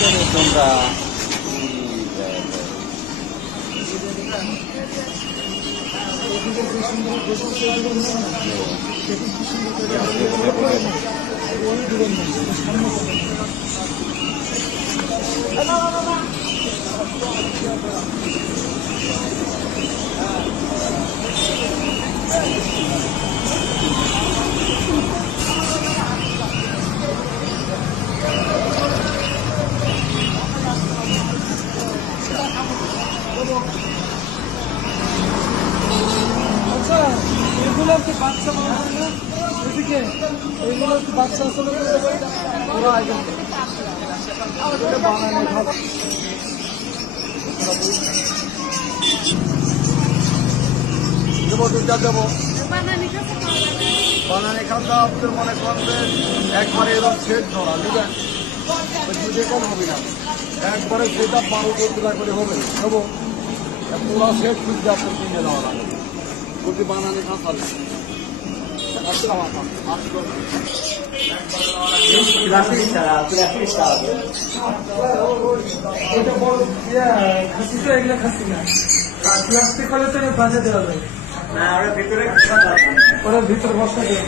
তোমরা আচ্ছা, এগুলো তো বাচ্চা মানুষ না, এদিকে এইগুলো তো বাচ্চা আসলে ওরা আইটেম বানানো খাবে। দেবো দুটা দেবো বানানি খাতা আপনার মনে করবেন একবারে এরকম সেট ধরা বুঝলেন দুধে কম হবে না একবারে সেটা 12-14 করে হবে দেবো পুরো সেট খুঁজতে আপনার কিনে দেওয়া লাগে বলছি বানানি খাতা এটা বড় খাসি তো এগুলো খাসি না, প্লাস্টিক হলে তো বাজে দেওয়া যায় না, ওরা ভিতরে বসা দেয়।